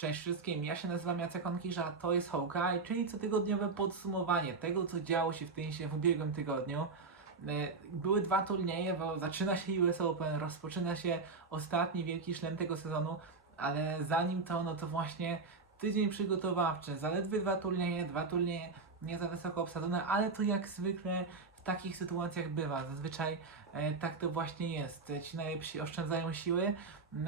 Cześć wszystkim, ja się nazywam Jacek Onkisza, a to jest Hawkeye, czyli cotygodniowe podsumowanie tego, co działo się w tenisie w ubiegłym tygodniu. E, Były dwa turnieje, bo zaczyna się US Open, rozpoczyna się ostatni wielki szlem tego sezonu, ale zanim to, no to właśnie tydzień przygotowawczy, zaledwie dwa turnieje, dwa turnieje nie za wysoko obsadzone, ale to jak zwykle w takich sytuacjach bywa. Zazwyczaj e, tak to właśnie jest. Ci najlepsi oszczędzają siły,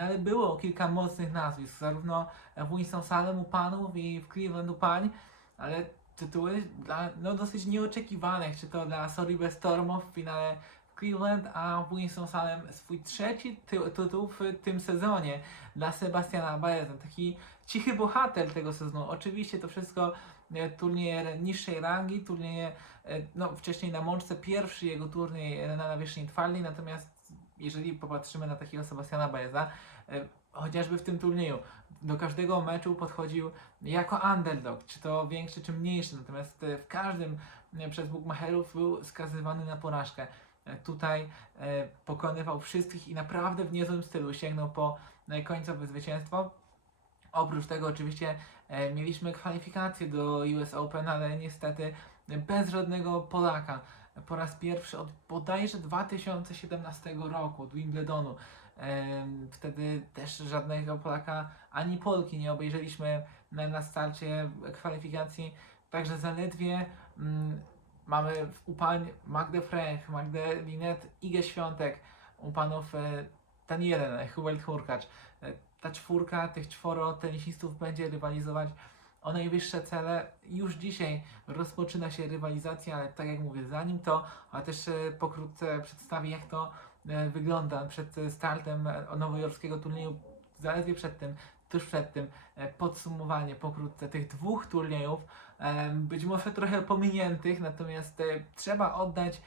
ale było kilka mocnych nazwisk, zarówno w Winston-Salem u panów i w Cleveland u pań, ale tytuły dla, no, dosyć nieoczekiwane, czy to dla Sorry Stormów w finale w Cleveland, a w Winston-Salem swój trzeci ty tytuł w tym sezonie dla Sebastiana Baeza, taki cichy bohater tego sezonu. Oczywiście to wszystko e, turnieje niższej rangi, turnieje, e, no wcześniej na Mączce, pierwszy jego turniej na nawierzchni twardej, natomiast jeżeli popatrzymy na takiego Sebastiana Baeza, e, chociażby w tym turnieju, do każdego meczu podchodził jako underdog, czy to większy, czy mniejszy, natomiast e, w każdym e, przez bookmacherów był skazywany na porażkę. Tutaj pokonywał wszystkich i naprawdę w niezłym stylu sięgnął po końcowe zwycięstwo. Oprócz tego oczywiście mieliśmy kwalifikacje do US Open, ale niestety bez żadnego Polaka. Po raz pierwszy od bodajże 2017 roku, od Wimbledonu. Wtedy też żadnego Polaka ani Polki nie obejrzeliśmy na, na starcie kwalifikacji. Także zaledwie mm, mamy u pań Magdę Frech, Magdę Linet, Igę Świątek, u panów ten jeden, Hubert Hurkacz. E, ta czwórka tych czworo tenisistów będzie rywalizować o najwyższe cele. Już dzisiaj rozpoczyna się rywalizacja, ale tak jak mówię, zanim to, a też e, pokrótce przedstawię jak to e, wygląda przed e, startem nowojorskiego turnieju, zaledwie przed tym, tuż przed tym podsumowanie pokrótce tych dwóch turniejów, być może trochę pominiętych, natomiast trzeba oddać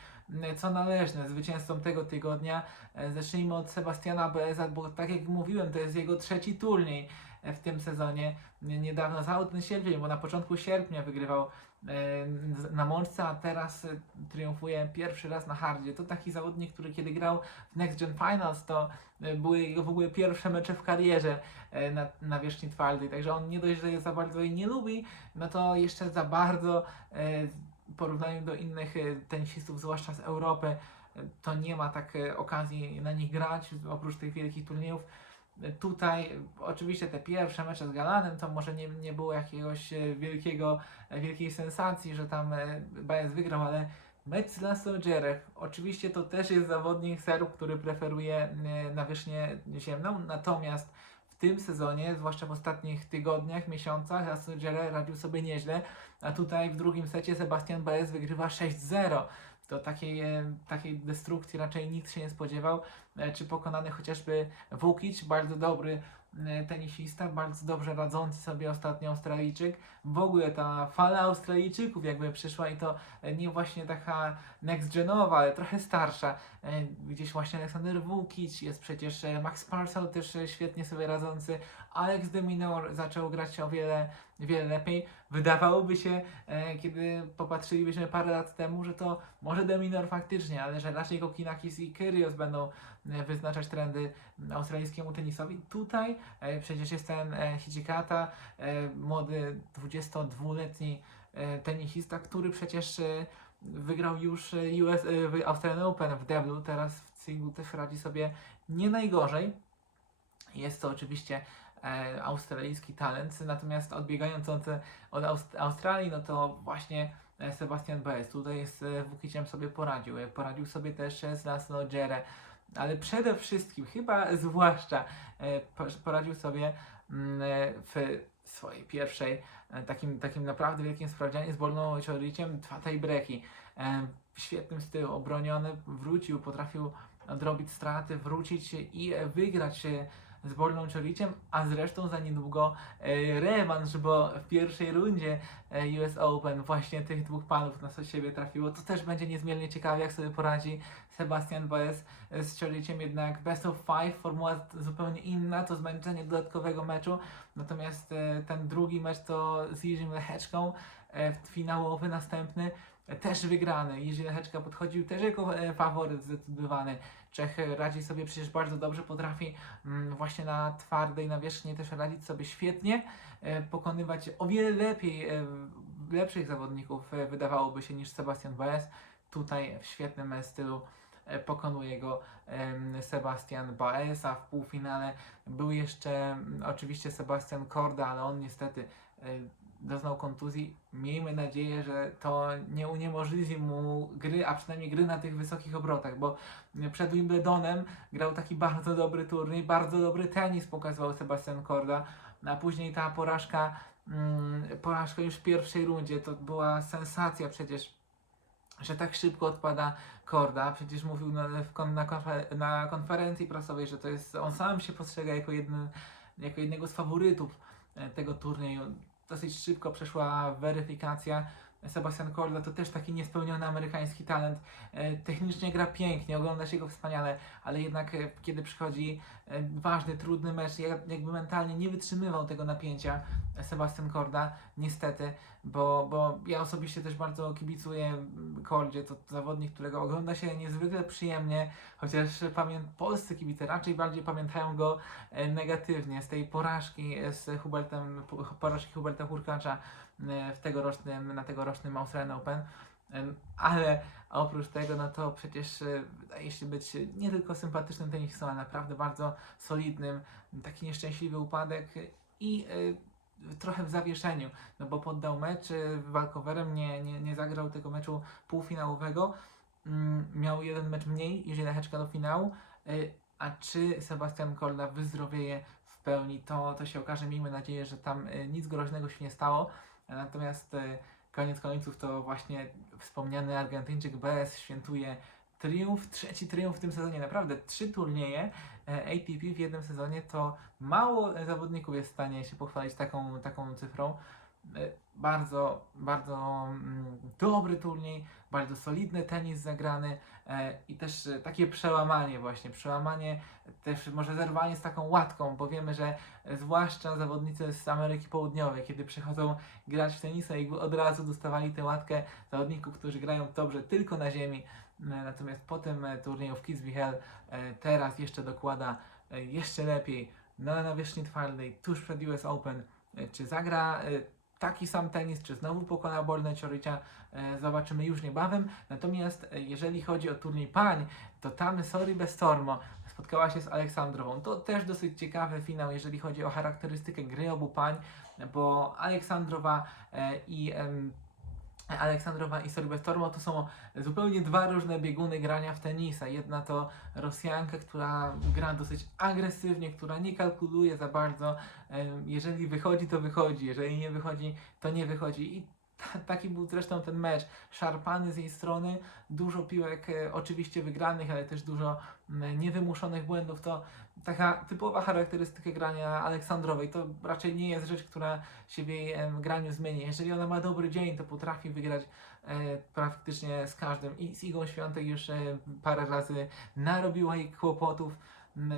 co należne zwycięzcom tego tygodnia. E, Zacznijmy od Sebastiana Baeza, bo tak jak mówiłem, to jest jego trzeci turniej e, w tym sezonie. Nie- Niedawno za ten sierpień, bo na początku sierpnia wygrywał e, na Mączce, a teraz triumfuje pierwszy raz na hardzie. To taki zawodnik, który kiedy grał w Next Gen Finals, to były jego w ogóle pierwsze mecze w karierze na, na wierzchni twardej. Także on nie dość, że je za bardzo jej nie lubi, no to jeszcze za bardzo w porównaniu do innych e, tenisistów, zwłaszcza z Europy, e, to nie ma tak e, okazji na nich grać, oprócz tych wielkich turniejów. Tutaj oczywiście te pierwsze mecze z Galanem to może nie, nie było jakiegoś wielkiego, wielkiej sensacji, że tam Baez wygrał, ale mecz z Laszlo oczywiście to też jest zawodnik Serb, który preferuje nawierzchnię ziemną, natomiast tym sezonie, zwłaszcza w ostatnich tygodniach, miesiącach, Dżerech radził sobie nieźle, a tutaj w drugim secie Sebastian Baez wygrywa 6-0. To takiej, e, takiej destrukcji raczej nikt się nie spodziewał. E, Czy pokonany chociażby Vukic, bardzo dobry tenisista, bardzo dobrze radzący sobie ostatnio Australijczyk. W ogóle ta fala Australijczyków jakby przyszła i to e, nie właśnie taka next genowa, ale trochę starsza. E, Gdzieś właśnie Aleksander Vukic, jest przecież Max Parcel też świetnie sobie radzący. Alex de Minaur zaczął grać o wiele, wiele lepiej. Wydawałoby się, e, kiedy popatrzylibyśmy parę lat temu, że to może de Minaur faktycznie, ale że raczej Kokinakis i Kyrgios będą e, wyznaczać trendy australijskiemu tenisowi. Tutaj e, przecież jest ten e, e, młody 22-letni e, tenisista, który przecież e, wygrał już e, US, e, w Australian Open w deblu, teraz w singlu też radzi sobie nie najgorzej. Jest to oczywiście e, australijski talent, natomiast odbiegając od, od Aust- Australii, no to właśnie e, Sebastian Baez tutaj z e, Vukiciem sobie poradził. Poradził sobie też z Laszlo Dżere, ale przede wszystkim, chyba zwłaszcza, po- poradził sobie mm, w swojej pierwszej, takim, takim naprawdę wielkim sprawdzianie z Bolną Cioriciem, dwa tiebreaki. Świetnym stylu, obroniony, wrócił, potrafił odrobić straty, wrócić i e, wygrać z Bolną Cioriciem, a zresztą za niedługo e, rewanż, bo w pierwszej rundzie e, US Open właśnie tych dwóch panów na siebie trafiło. To też będzie niezmiernie ciekawe, jak sobie poradzi Sebastian Baez z Cioriciem, jednak best of five, formuła zupełnie inna, to zmęczenie dodatkowego meczu, natomiast ten drugi mecz to z Jirzym Lecheczką, finałowy następny, też wygrany. Jerzy Lecheczka podchodził też jako e, faworyt zdecydowany. Czech radzi sobie przecież bardzo dobrze, potrafi mm, właśnie na twardej nawierzchni też radzić sobie świetnie, e, pokonywać o wiele lepiej e, lepszych zawodników wydawałoby się niż Sebastian Baez. Tutaj w świetnym stylu pokonuje go Sebastian Baez, a w półfinale był jeszcze mm, oczywiście Sebastian Korda, ale on niestety doznał kontuzji. Miejmy nadzieję, że to nie uniemożliwi mu gry, a przynajmniej gry na tych wysokich obrotach, bo przed Wimbledonem grał taki bardzo dobry turniej, bardzo dobry tenis pokazywał Sebastian Korda, a później ta porażka, mm, porażka już w pierwszej rundzie, to była sensacja przecież, że tak szybko odpada Korda. Przecież mówił na, na, konfer, na konferencji prasowej, że to jest, on sam się postrzega jako, jako jednego z faworytów e, tego turnieju. Dosyć szybko przeszła weryfikacja. Sebastian Korda to też taki niespełniony amerykański talent. E, Technicznie gra pięknie, ogląda się go wspaniale, ale jednak e, kiedy przychodzi e, ważny, trudny mecz, jak- jakby mentalnie nie wytrzymywał tego napięcia Sebastian Korda, niestety, bo, bo ja osobiście też bardzo kibicuję Kordzie, to zawodnik, którego ogląda się niezwykle przyjemnie, chociaż pamię- polscy kibice raczej bardziej pamiętają go e, negatywnie z tej porażki z Hubertem, po- porażki Huberta Hurkacza e, w tegorocznym, na tegorocznym Australian Open. Ale oprócz tego, no to przecież e, wydaje się być nie tylko sympatycznym tenisistą, ale naprawdę bardzo solidnym. Taki nieszczęśliwy upadek i trochę w zawieszeniu, no bo poddał mecz e, walkowerem, nie, nie, nie zagrał tego meczu półfinałowego. Mm, Miał jeden mecz mniej, jeżeli Lecheczka do finału. E, A czy Sebastian Korda wyzdrowieje w pełni, to, to się okaże. Miejmy nadzieję, że tam e, nic groźnego się nie stało. Natomiast koniec końców to właśnie wspomniany Argentyńczyk BS świętuje triumf, trzeci triumf w tym sezonie. Naprawdę trzy turnieje e, ATP w jednym sezonie to mało zawodników jest w stanie się pochwalić taką, taką cyfrą. E, Bardzo, bardzo mm, dobry turniej, bardzo solidny tenis zagrany e, i też takie przełamanie właśnie, przełamanie, też może zerwanie z taką łatką, bo wiemy, że zwłaszcza zawodnicy z Ameryki Południowej, kiedy przychodzą grać w tenisa, jakby od razu dostawali tę łatkę zawodników, którzy grają dobrze tylko na ziemi, natomiast po tym e, turnieju w Kitzbühel e, teraz jeszcze dokłada e, jeszcze lepiej na nawierzchni twardej, tuż przed US Open, e, czy zagra e, taki sam tenis, czy znowu pokona Borna Cioricia, e, zobaczymy już niebawem. Natomiast e, jeżeli chodzi o turniej pań, to tam Sorry Bestormo spotkała się z Aleksandrową. To też dosyć ciekawy finał, jeżeli chodzi o charakterystykę gry obu pań, bo Aleksandrowa e, i Aleksandrowa i Sorry Bestormo to są zupełnie dwa różne bieguny grania w tenisa. Jedna to Rosjanka, która gra dosyć agresywnie, która nie kalkuluje za bardzo. Jeżeli wychodzi, to wychodzi, jeżeli nie wychodzi, to nie wychodzi. I taki był zresztą ten mecz. Szarpany z jej strony, dużo piłek e, oczywiście wygranych, ale też dużo niewymuszonych błędów. To taka typowa charakterystyka grania Aleksandrowej. To raczej nie jest rzecz, która się w jej graniu zmieni. Jeżeli ona ma dobry dzień, to potrafi wygrać e, praktycznie z każdym. I z Igą Świątek już e, parę razy narobiła jej kłopotów.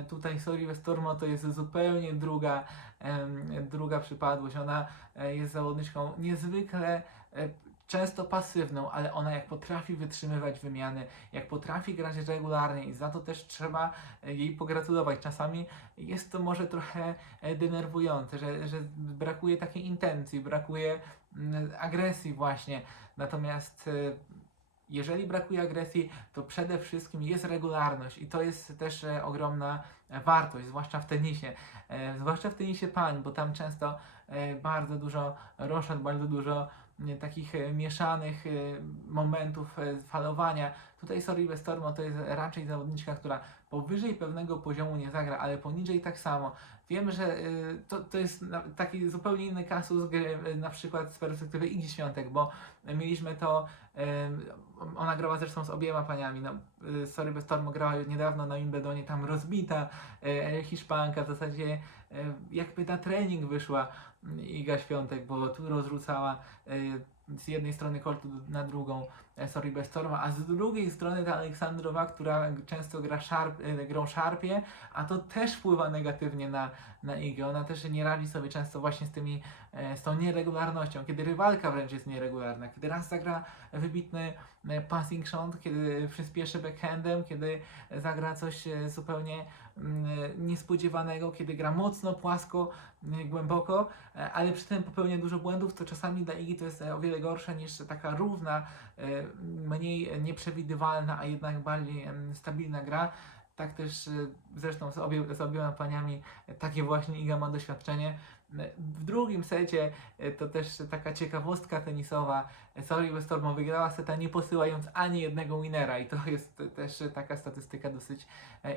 Tutaj Sori Westormo to jest zupełnie druga, druga przypadłość. Ona e, jest zawodniczką niezwykle e, często pasywną, ale ona jak potrafi wytrzymywać wymiany, jak potrafi grać regularnie i za to też trzeba e, jej pogratulować. Czasami jest to może trochę denerwujące, że, że brakuje takiej intencji, brakuje mm, agresji właśnie. Natomiast jeżeli brakuje agresji, to przede wszystkim jest regularność i to jest też e, ogromna e, wartość, zwłaszcza w tenisie. E, zwłaszcza w tenisie pań, bo tam często bardzo dużo roszad, bardzo dużo takich mieszanych momentów falowania. Tutaj Sori Bestormo to jest raczej zawodniczka, która powyżej pewnego poziomu nie zagra, ale poniżej tak samo. Wiemy, że y, to, to jest taki zupełnie inny kasus gry, y, na przykład z perspektywy Igi Świątek, bo mieliśmy to, y, ona grała zresztą z obiema paniami, no, Sorry Bestormo grała niedawno na Wimbledonie, tam rozbita Hiszpanka, w zasadzie jakby na trening wyszła Iga Świątek, bo tu rozrzucała z jednej strony kortu na drugą Sorry Storma, a z drugiej strony ta Aleksandrowa, która często gra szarp, e, grą szarpie, a to też wpływa negatywnie na, na Igę. Ona też nie radzi sobie często właśnie z tymi, e, z tą nieregularnością, kiedy rywalka wręcz jest nieregularna, kiedy raz zagra wybitny e, passing shot, kiedy przyspieszy backhandem, kiedy zagra coś e, zupełnie mm, niespodziewanego, kiedy gra mocno, płasko, głęboko, e, ale przy tym popełnia dużo błędów, to czasami dla Igi to jest e, o wiele gorsze niż taka równa, e, mniej nieprzewidywalna, a jednak bardziej stabilna gra. Tak też e, zresztą z, obie, z obiema paniami e, takie właśnie Iga ma doświadczenie. E, W drugim secie e, to też taka ciekawostka tenisowa. Sorry Westormo wygrała seta nie posyłając ani jednego winera i to jest też taka statystyka dosyć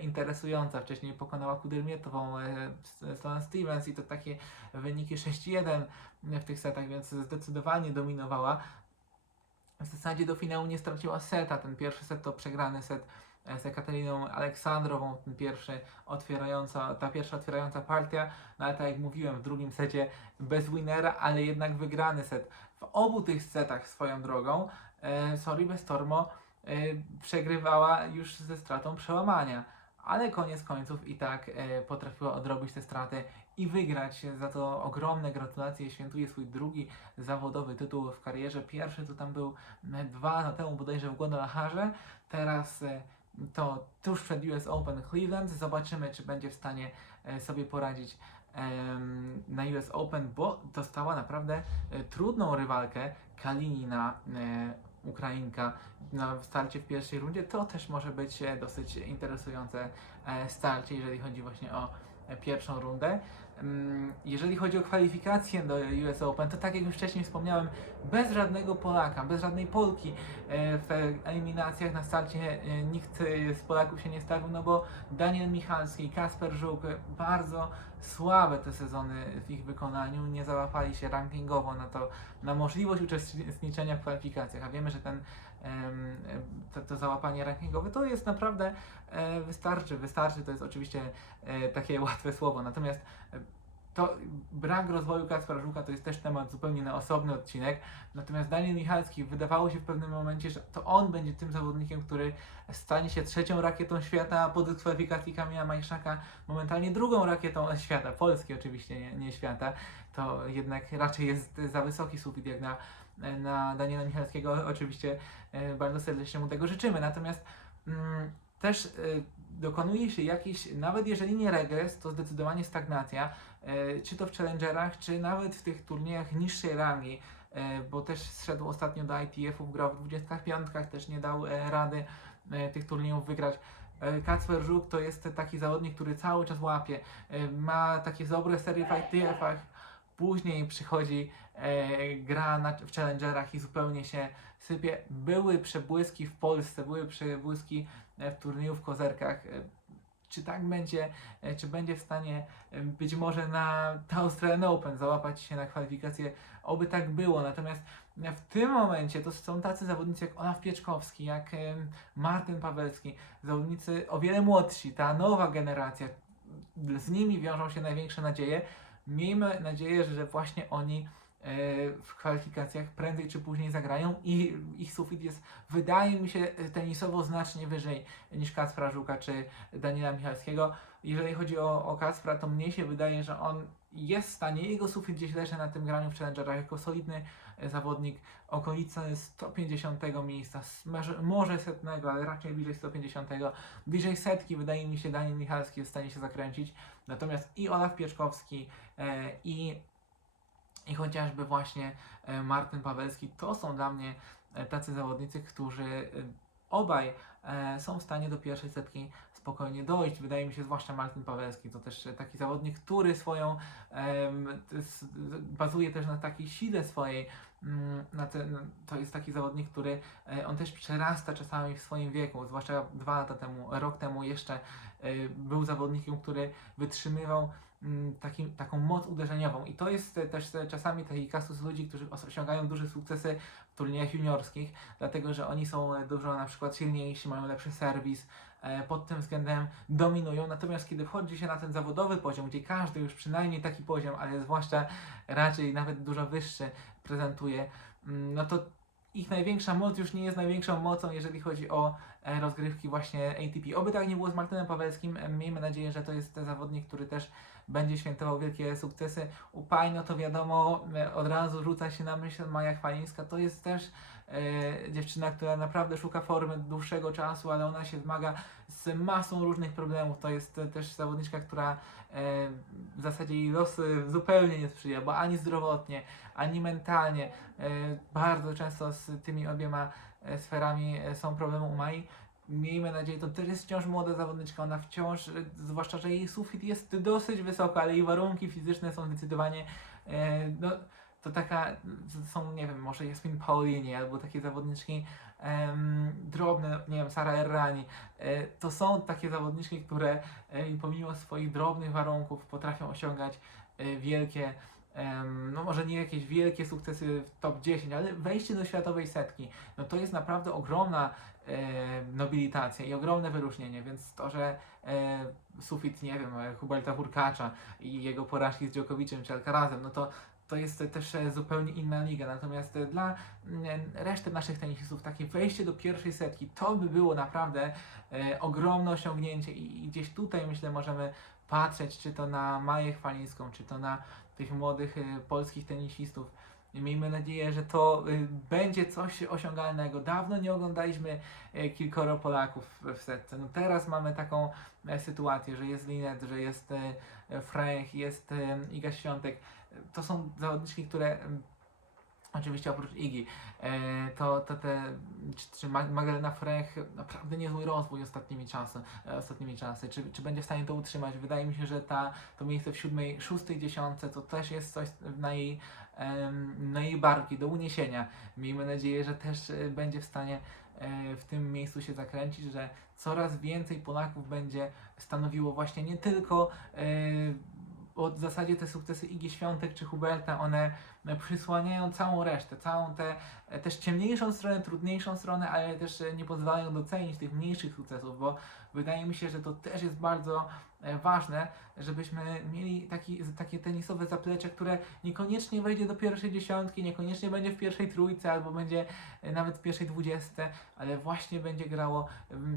interesująca. Wcześniej pokonała Kudermietową S- Sloane Stevens i to takie wyniki 6-1 w tych setach, więc zdecydowanie dominowała. W zasadzie do finału nie straciła seta. Ten pierwszy set to przegrany set e, z Ekateriną Aleksandrową, ten pierwszy otwierająca, ta pierwsza otwierająca partia, no ale tak jak mówiłem, w drugim secie bez winera, ale jednak wygrany set. W obu tych setach swoją drogą, e, sorry, bez Tormo e, przegrywała już ze stratą przełamania, ale koniec końców i tak e, potrafiła odrobić te straty i wygrać. Za to ogromne gratulacje. Świętuje swój drugi zawodowy tytuł w karierze. Pierwszy to tam był dwa lata temu bodajże w Guadalajarze. Teraz e, to tuż przed US Open Cleveland. Zobaczymy, czy będzie w stanie e, sobie poradzić na US Open, bo dostała naprawdę e, trudną rywalkę Kalinina. Ukrainka na starcie w pierwszej rundzie, to też może być dosyć interesujące starcie, jeżeli chodzi właśnie o pierwszą rundę. Mm, Jeżeli chodzi o kwalifikacje do US Open, to tak jak już wcześniej wspomniałem, bez żadnego Polaka, bez żadnej Polki e, w eliminacjach na starcie e, nikt z Polaków się nie stawił, no bo Daniel Michalski, Kasper Żuk, bardzo słabe te sezony w ich wykonaniu, nie załapali się rankingowo na to, na możliwość uczestniczenia w kwalifikacjach, a wiemy, że ten to, to załapanie rankingowe to jest naprawdę e, wystarczy, wystarczy, to jest oczywiście e, takie łatwe słowo, natomiast e, to brak rozwoju Kacpra Żuka to jest też temat zupełnie na osobny odcinek. Natomiast Daniel Michalski wydawało się w pewnym momencie, że to on będzie tym zawodnikiem, który stanie się trzecią rakietą świata po dyskwalifikacji Kamila Majszaka, momentalnie drugą rakietą świata, polskiej oczywiście, nie, nie świata. To jednak raczej jest za wysoki sufit jak na, na Daniela Michalskiego. Oczywiście e, bardzo serdecznie mu tego życzymy. Natomiast mm, też e, dokonuje się jakiś, nawet jeżeli nie regres, to zdecydowanie stagnacja, e, czy to w challengerach, czy nawet w tych turniejach niższej rangi, bo też zszedł ostatnio do ITF-ów, grał w 25, też nie dał rady tych turniejów wygrać. Kacper Żuk to jest taki zawodnik, który cały czas łapie, ma takie dobre serie w ITF-ach, później przychodzi, e, gra na, w challengerach i zupełnie się sypie. Były przebłyski w Polsce, były przebłyski e, w turnieju w kozerkach. E, Czy tak będzie, e, czy będzie w stanie być może na Australian Open załapać się na kwalifikacje? Oby tak było. Natomiast w tym momencie to są tacy zawodnicy jak Olaf Pieczkowski, jak Martin Pawelski, zawodnicy o wiele młodsi, ta nowa generacja. Z nimi wiążą się największe nadzieje. Miejmy nadzieję, że właśnie oni e, w kwalifikacjach prędzej czy później zagrają i ich sufit jest, wydaje mi się, tenisowo znacznie wyżej niż Kacpra Żuka czy Daniela Michalskiego. Jeżeli chodzi o, o Kacpra, to mnie się wydaje, że on jest w stanie, jego sufit gdzieś leży na tym graniu w Challengerach jako solidny e, zawodnik, okolice 150 miejsca, może- setnego, ale raczej bliżej 150. Bliżej setki wydaje mi się Daniel Michalski jest w stanie się zakręcić. Natomiast i Olaf Pieczkowski, e, i, i chociażby właśnie e, Martin Pawelski to są dla mnie e, tacy zawodnicy, którzy obaj są w stanie do pierwszej setki spokojnie dojść. Wydaje mi się, zwłaszcza Martin Pawelski, to też taki zawodnik, który swoją bazuje też na takiej sile swojej. Mm, Na te, na, to jest taki zawodnik, który e, on też przerasta czasami w swoim wieku, zwłaszcza dwa lata temu, rok temu jeszcze e, był zawodnikiem, który wytrzymywał takim, taką moc uderzeniową. I to jest e, też e, czasami taki kasus ludzi, którzy os- osiągają duże sukcesy w turniejach juniorskich, dlatego że oni są e, dużo na przykład silniejsi, mają lepszy serwis, pod tym względem dominują. Natomiast kiedy wchodzi się na ten zawodowy poziom, gdzie każdy już przynajmniej taki poziom, ale zwłaszcza raczej nawet dużo wyższy prezentuje, mm, no to ich największa moc już nie jest największą mocą, jeżeli chodzi o rozgrywki właśnie ATP. Oby tak nie było z Martynem Pawelskim. Miejmy nadzieję, że to jest ten zawodnik, który też będzie świętował wielkie sukcesy. U Pajno to wiadomo, od razu rzuca się na myśl Maja Chwalińska. To jest też e, dziewczyna, która naprawdę szuka formy dłuższego czasu, ale ona się zmaga z masą różnych problemów. To jest też zawodniczka, która e, w zasadzie jej los e, zupełnie nie sprzyja, bo ani zdrowotnie, ani mentalnie e, bardzo często z tymi obiema e, sferami e, są problemy u Mai. Miejmy nadzieję, to też jest wciąż młoda zawodniczka, ona wciąż, e, zwłaszcza, że jej sufit jest dosyć wysoko, ale jej warunki fizyczne są zdecydowanie, e, no, to taka, są, nie wiem, może Jasmin Paulini, albo takie zawodniczki drobne, nie wiem, Sara Errani, e, to są takie zawodniczki, które e, pomimo swoich drobnych warunków potrafią osiągać e, wielkie, no może nie jakieś wielkie sukcesy w top 10, ale wejście do światowej setki, no to jest naprawdę ogromna e, nobilitacja i ogromne wyróżnienie, więc to, że e, sufit, nie wiem, Huberta Hurkacza i jego porażki z Djokovicem czy Alcarazem, no to to jest też zupełnie inna liga. Natomiast dla reszty naszych tenisistów takie wejście do pierwszej setki to by było naprawdę e, ogromne osiągnięcie i, i gdzieś tutaj myślę możemy patrzeć czy to na Maję Chwalińską, czy to na tych młodych e, polskich tenisistów. Miejmy nadzieję, że to y, będzie coś osiągalnego. Dawno nie oglądaliśmy e, kilkoro Polaków w- setce. No teraz mamy taką e, sytuację, że jest Linet, że jest Frank, jest Iga Świątek. To są zawodniczki, które oczywiście oprócz Igi, e, to, to te, czy, czy Ma- Magdalena Frech naprawdę niezły rozwój ostatnimi czasy, e, ostatnimi czasy. Czy, czy będzie w stanie to utrzymać? Wydaje mi się, że ta, to miejsce w siódmej, szóstej dziesiątce to też jest coś na jej, na jej barki do uniesienia. Miejmy nadzieję, że też e, będzie w stanie w tym miejscu się zakręcić, że coraz więcej Polaków będzie stanowiło właśnie nie tylko w zasadzie te sukcesy Igi Świątek czy Huberta, one przysłaniają całą resztę, całą tę e, też ciemniejszą stronę, trudniejszą stronę, ale też e, nie pozwalają docenić tych mniejszych sukcesów, bo wydaje mi się, że to też jest bardzo e, ważne, żebyśmy mieli taki, takie tenisowe zaplecze, które niekoniecznie wejdzie do pierwszej dziesiątki, niekoniecznie będzie w pierwszej trójce, albo będzie nawet w pierwszej dwudziestce, ale właśnie będzie grało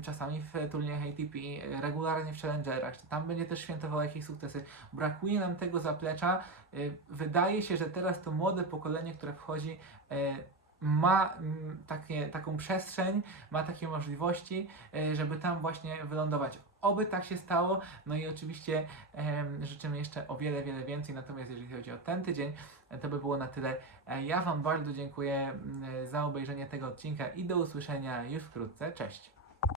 czasami w turniejach ATP, regularnie w Challengerach, tam będzie też świętowało jakieś sukcesy. Brakuje nam tego zaplecza. Y, Wydaje się, że teraz to młode pokolenie, które wchodzi, e, ma takie, taką przestrzeń, ma takie możliwości, e, żeby tam właśnie wylądować. Oby tak się stało, no i oczywiście życzymy jeszcze o wiele, wiele więcej, natomiast jeżeli chodzi o ten tydzień, e, to by było na tyle. E, Ja Wam bardzo dziękuję za obejrzenie tego odcinka i do usłyszenia już wkrótce. Cześć!